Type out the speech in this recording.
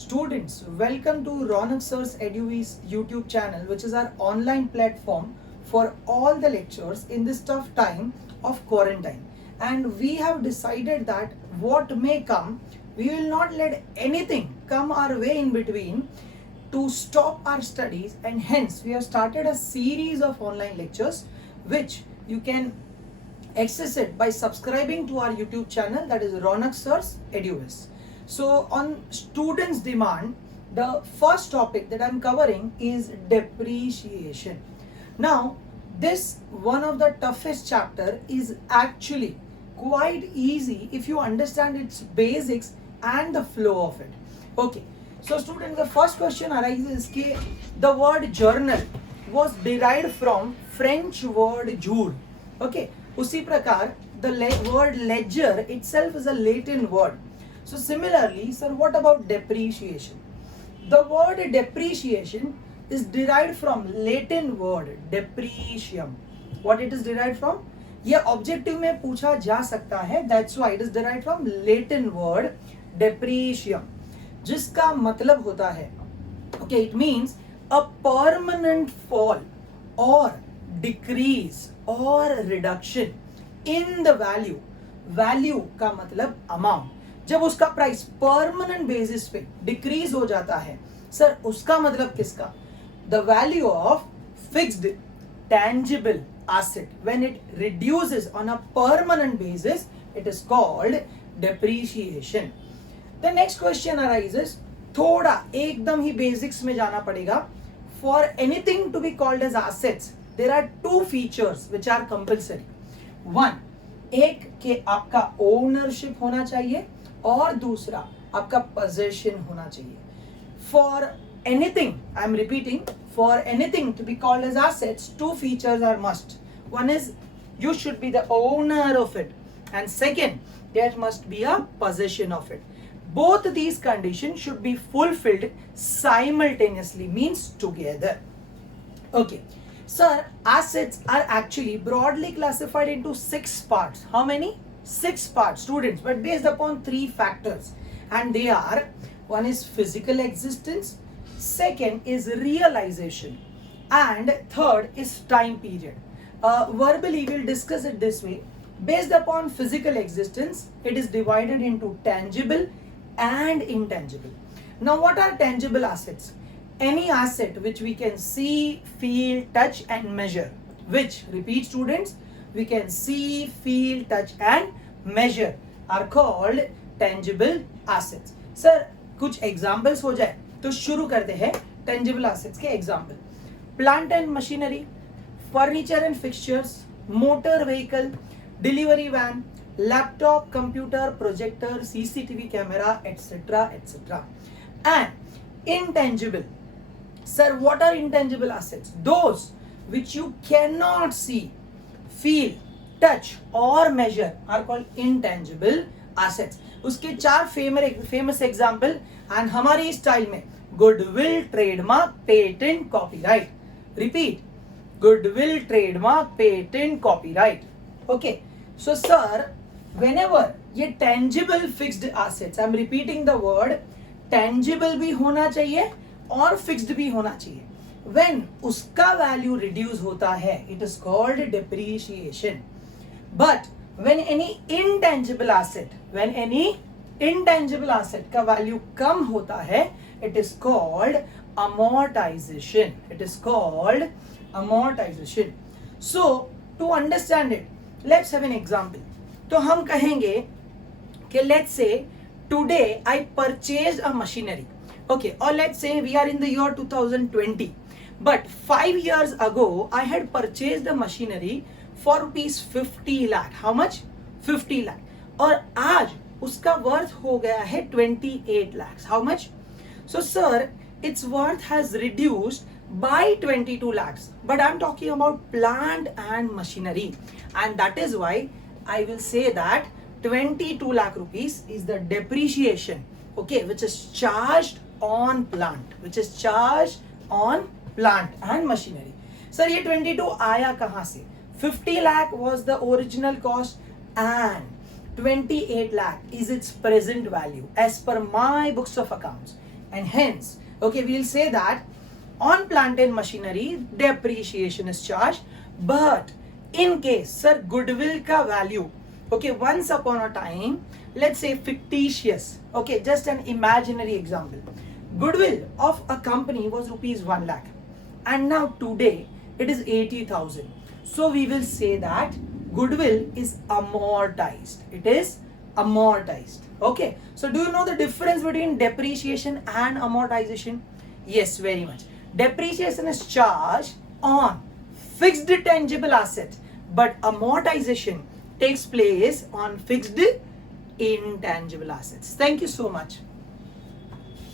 Students, welcome to Ronak Sir's Eduwis YouTube channel, which is our online platform for all the lectures in this tough time of quarantine. And we have decided that what may come, we will not let anything come our way in between to stop our studies, and hence we have started a series of online lectures which you can access it by subscribing to our YouTube channel, that is Ronak Sir's Eduwis. So on students' demand, the first topic that I'm covering is depreciation. Now, this one of the toughest chapter is actually quite easy if you understand its basics and the flow of it. Okay, so students, the first question arises कि the word journal was derived from French word jour. Okay, उसी प्रकार the word ledger itself is a Latin word. So similarly, sir, what about depreciation? The word depreciation is derived from Latin word deprecium. What it is derived from? ये objective में पूछा जा सकता है. That's why it is derived from Latin word deprecium, जिसका मतलब होता है, okay, it means a permanent fall or decrease or reduction in the value. Value का मतलब amount. जब उसका प्राइस परमानेंट बेसिस पे डिक्रीज हो जाता है, सर उसका मतलब किसका? The value of fixed tangible asset when it reduces on a permanent basis, it is called depreciation. The next question arises, थोड़ा एकदम ही बेसिक्स में जाना पड़ेगा. For anything to be called as assets, there are two features which are compulsory. One, एक के आपका ownership होना चाहिए और दूसरा आपका possession होना चाहिए. For anything, I am repeating, for anything to be called as assets, two features are must. One is you should be the owner of it, and second, there must be a possession of it. Both these conditions should be fulfilled simultaneously, means together. Okay, sir, assets are actually broadly classified into 6 parts. How many? 6 parts, students, but based upon 3 factors, and they are: one is physical existence, second is realization, and third is time period. Verbally we'll discuss it this way. Based upon physical existence, it is divided into tangible and intangible. Now, what are tangible assets? Any asset which we can see, feel, touch and measure. Which, repeat students, we can see, feel, touch and measure are called tangible assets. Sir, कुछ examples हो जाए तो शुरू करते हैं tangible assets के example. Plant and machinery, furniture and fixtures, motor vehicle, delivery van, laptop, computer, projector, CCTV camera, etc., etc. And intangible. Sir, what are intangible assets? Those which you cannot see, feel, touch or measure are called intangible assets. उसके 4 famous example, and हमारी style में goodwill, trademark, patent, copyright. Repeat, goodwill, trademark, patent, copyright. Okay, so sir, whenever ये tangible fixed assets, I'm repeating the word, tangible भी होना चाहिए और fixed भी होना चाहिए. When उसका value reduce होता है, it is called depreciation. But when any intangible asset का value कम होता है, it is called amortization. It is called amortization. So to understand it, let's have an example. तो हम कहेंगे कि let's say today I purchased a machinery. Okay, or let's say we are in the year 2020. But 5 years ago, I had purchased the machinery for rupees 50 lakh. How much? 50 lakh. और आज उसका worth हो गया है 28 lakhs. How much? So sir, its worth has reduced by 22 lakhs. But I'm talking about plant and machinery. And that is why I will say that 22 lakh rupees is the depreciation, okay, which is charged on plant, plant and machinery. Sir, ये 22 आया कहाँ से? 50 lakh was the original cost and 28 lakh is its present value as per my books of accounts. And hence, okay, we'll say that on plant and machinery, depreciation is charged. But in case, sir, goodwill ka value, okay, once upon a time, let's say fictitious, okay, just an imaginary example. Goodwill of a company was rupees 1 lakh, and now today it is 80,000. So we will say that goodwill is amortized. It is amortized. Okay. So do you know the difference between depreciation and amortization? Yes, very much. Depreciation is charged on fixed tangible asset, but amortization takes place on fixed intangible assets. Thank you so much.